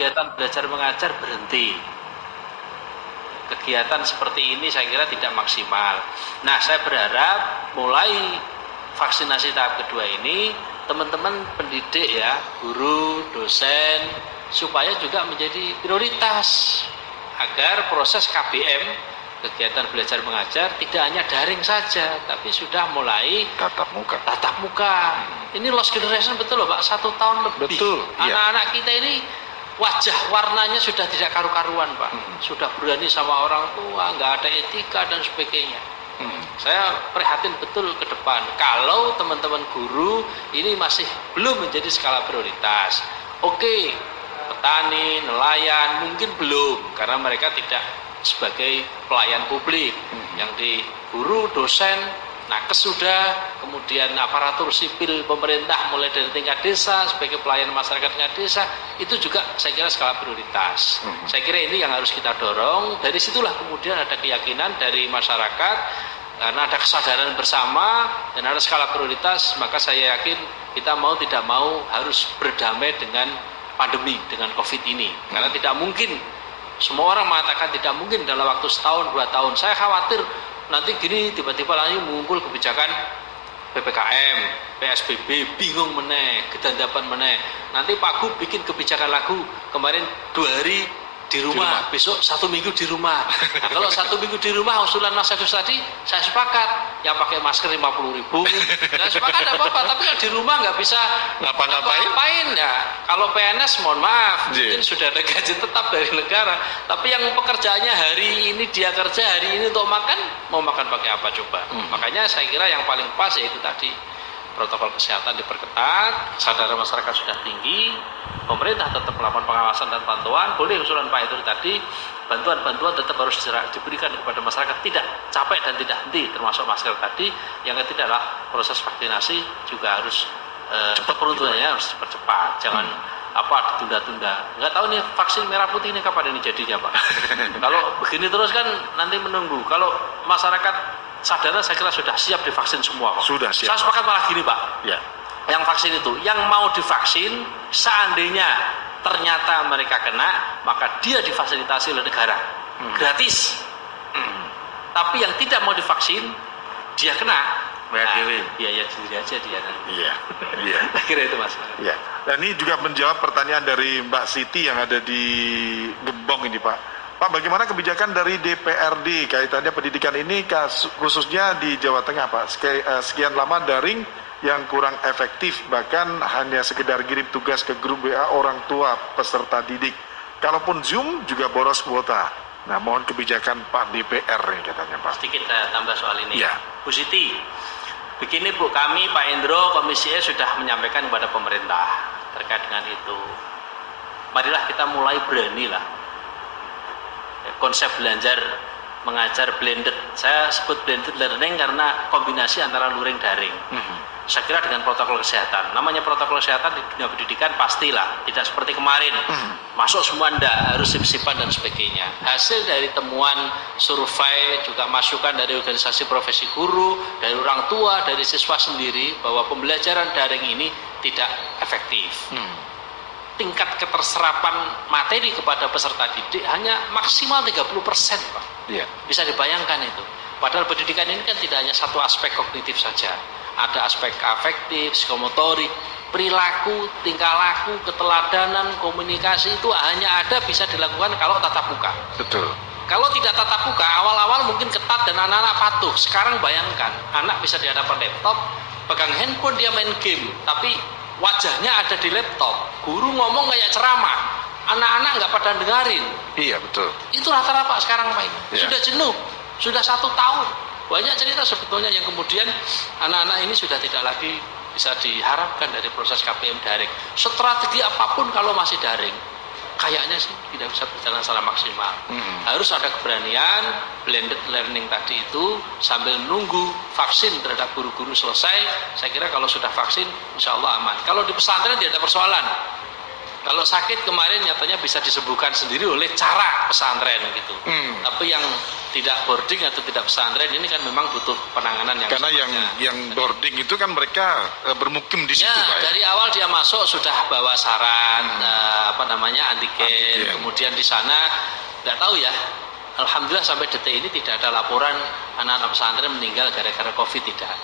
kegiatan belajar mengajar berhenti. Kegiatan seperti ini saya kira tidak maksimal. Nah, saya berharap mulai vaksinasi tahap kedua ini teman-teman pendidik ya, guru, dosen, supaya juga menjadi prioritas agar proses KBM, kegiatan belajar mengajar, tidak hanya daring saja, tapi sudah mulai tatap muka. Tatap muka. Ini lost generation betul loh Pak, 1 tahun lebih. Betul. Anak-anak kita ini wajah warnanya sudah tidak karu-karuan Pak. Sudah berani sama orang tua, nggak ada etika dan sebagainya. Saya prihatin betul ke depan kalau teman-teman guru ini masih belum menjadi skala prioritas. Oke, petani, nelayan mungkin belum karena mereka tidak sebagai pelayan publik. Yang di guru, dosen, nakes sudah, kemudian aparatur sipil pemerintah mulai dari tingkat desa sebagai pelayan masyarakat tingkat desa, itu juga saya kira skala prioritas. Saya kira ini yang harus kita dorong. Dari situlah kemudian ada keyakinan dari masyarakat, karena ada kesadaran bersama dan ada skala prioritas, maka saya yakin kita mau tidak mau harus berdamai dengan pandemi, dengan COVID ini. Karena tidak mungkin, semua orang mengatakan tidak mungkin dalam waktu setahun, 2 tahun. Saya khawatir nanti gini tiba-tiba lagi muncul kebijakan PPKM, PSBB, bingung meneh, kedandapan meneh. Nanti Pak Gub bikin kebijakan lagu kemarin 2 hari di rumah, besok 1 minggu di rumah. Nah, kalau 1 minggu di rumah usulan Mas Agus tadi saya sepakat, yang pakai masker 50.000, dan sepakat apa-apa. Tapi kalau di rumah nggak bisa ngapa-ngapain ya. Kalau PNS mohon maaf, mungkin sudah ada gaji tetap dari negara. Tapi yang pekerjaannya hari ini dia kerja, hari ini untuk makan, mau makan pakai apa coba? Makanya saya kira yang paling pas yaitu tadi protokol kesehatan diperketat, kesadaran masyarakat sudah tinggi, pemerintah tetap melakukan pengawasan dan pantauan. Boleh usulan Pak itu tadi, bantuan-bantuan tetap harus diberikan kepada masyarakat, tidak capek dan tidak henti, termasuk masker tadi. Yang ketiga adalah proses vaksinasi juga harus peruntukannya harus dipercepat, jangan ditunda-tunda. Nggak tahu nih vaksin merah putih ini kapan ini jadinya Pak. Kalau begini terus kan nanti menunggu. Kalau masyarakat sadar, saya kira sudah siap divaksin semua kok. Sudah siap. Saya sepakat malah gini Pak. Ya. Yang vaksin itu, yang mau divaksin, seandainya ternyata mereka kena, maka dia difasilitasi oleh negara, gratis. Tapi yang tidak mau divaksin, dia kena, biaya sendiri aja dia. Iya. Kira itu Mas. Iya. Dan ini juga menjawab pertanyaan dari Mbak Siti yang ada di Gembong ini Pak. Pak, bagaimana kebijakan dari DPRD kaitannya pendidikan ini khususnya di Jawa Tengah Pak? Sekian lama daring yang kurang efektif, bahkan hanya sekedar kirim tugas ke grup WA orang tua peserta didik. Kalaupun Zoom juga boros kuota. Nah, mohon kebijakan Pak DPR nih katanya Pak. Sedikit saya tambah soal ini. Ya. Bu Siti, begini Bu, kami Pak Indro Komisi E sudah menyampaikan kepada pemerintah terkait dengan itu. Marilah kita mulai berani lah. Konsep belajar mengajar blended, saya sebut blended learning karena kombinasi antara luring daring. Saya kira dengan protokol kesehatan, namanya protokol kesehatan di dunia pendidikan pastilah tidak seperti kemarin masuk semua ndak, harus sip-sipan dan sebagainya. Hasil dari temuan survei juga masukan dari organisasi profesi guru, dari orang tua, dari siswa sendiri bahwa pembelajaran daring ini tidak efektif. Tingkat keterserapan materi kepada peserta didik hanya maksimal 30%, Pak. Iya. Bisa dibayangkan itu. Padahal pendidikan ini kan tidak hanya satu aspek kognitif saja. Ada aspek afektif, psikomotorik, perilaku, tingkah laku, keteladanan, komunikasi itu hanya ada bisa dilakukan kalau tatap muka. Betul. Kalau tidak tatap muka, awal-awal mungkin ketat dan anak-anak patuh. Sekarang bayangkan, anak bisa di hadapan laptop, pegang handphone dia main game, tapi wajahnya ada di laptop, guru ngomong kayak ceramah, anak-anak nggak pada dengerin. Iya betul. Itu rata-rata sekarang Pak ini. Sudah jenuh, sudah 1 tahun. Banyak cerita sebetulnya yang kemudian anak-anak ini sudah tidak lagi bisa diharapkan dari proses KBM daring. Strategi apapun kalau masih daring, kayaknya sih tidak bisa berjalan secara maksimal. Harus ada keberanian, blended learning tadi itu sambil nunggu vaksin terhadap guru-guru selesai. Saya kira kalau sudah vaksin, insya Allah aman. Kalau di pesantren tidak ada persoalan. Kalau sakit kemarin nyatanya bisa disembuhkan sendiri oleh cara pesantren gitu. Tapi yang tidak boarding atau tidak pesantren ini kan memang butuh penanganan yang karena yang boarding itu kan mereka bermukim di situ, Pak. Dari awal dia masuk sudah bawa syarat antigen. Kemudian di sana nggak tahu ya. Alhamdulillah sampai detik ini tidak ada laporan anak-anak pesantren meninggal gara-gara COVID, tidak.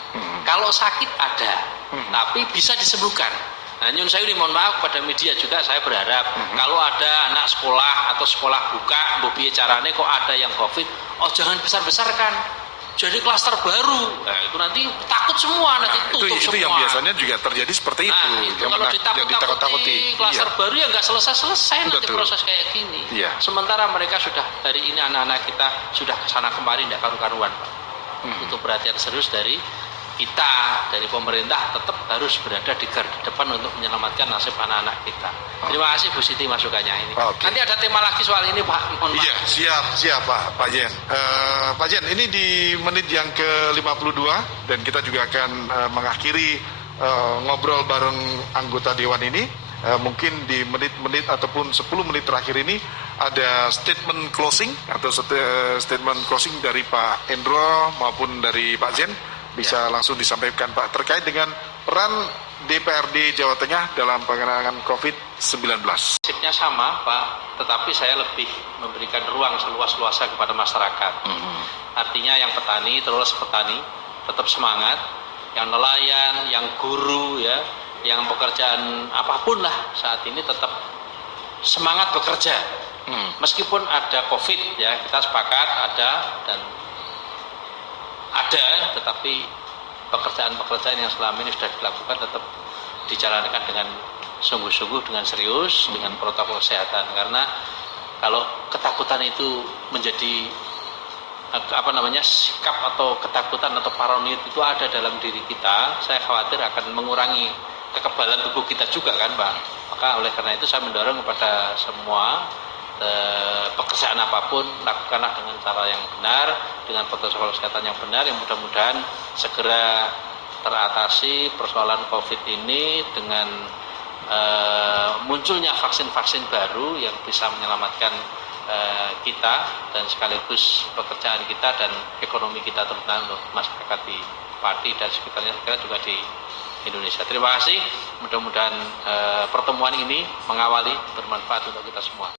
Kalau sakit ada, tapi bisa disembuhkan. Nah, nyun saya ini mohon maaf kepada media juga, saya berharap kalau ada anak sekolah atau sekolah buka, mbok piye carane kok ada yang COVID, jangan besar-besarkan. Jadi klaster baru. Nah, itu nanti takut semua, nanti tutup semua. Itu yang biasanya juga terjadi seperti itu. Yang kalau ditakut-takuti klaster baru ya nggak selesai-selesai nanti proses kayak gini. Sementara mereka sudah hari ini anak-anak kita sudah kesana kemari tidak karu-karuan, Pak. Itu perhatian serius dari kita, dari pemerintah tetap harus berada di garda depan untuk menyelamatkan nasib anak-anak kita. Terima kasih Bu Siti masukannya ini. Nanti ada tema lagi soal ini, Pak. Iya, siap Pak Jen. Pak Jen, ini di menit yang ke-52 dan kita juga akan mengakhiri ngobrol bareng anggota Dewan ini. Mungkin di menit-menit ataupun 10 menit terakhir ini ada statement closing atau statement closing dari Pak Endro maupun dari Pak Jen. Bisa langsung disampaikan, Pak, terkait dengan peran DPRD Jawa Tengah dalam penanganan COVID-19. Prinsipnya sama, Pak, tetapi saya lebih memberikan ruang seluas-luasnya kepada masyarakat. Artinya yang petani, terus petani, tetap semangat. Yang nelayan, yang guru, ya, yang pekerjaan apapun lah saat ini tetap semangat bekerja. Meskipun ada COVID, ya, kita sepakat ada, tetapi pekerjaan-pekerjaan yang selama ini sudah dilakukan tetap dijalankan dengan sungguh-sungguh, dengan serius, dengan protokol kesehatan. Karena kalau ketakutan itu menjadi sikap atau ketakutan atau paranoid itu ada dalam diri kita, saya khawatir akan mengurangi kekebalan tubuh kita juga kan, Pak. Maka oleh karena itu saya mendorong kepada semua pekerjaan apapun lakukanlah dengan cara yang benar, dengan protokol kesehatan yang benar, yang mudah-mudahan segera teratasi persoalan COVID ini dengan munculnya vaksin-vaksin baru yang bisa menyelamatkan kita dan sekaligus pekerjaan kita dan ekonomi kita terutama untuk masyarakat di Pati dan sekitarnya juga di Indonesia. Terima kasih, mudah-mudahan pertemuan ini mengawali bermanfaat untuk kita semua.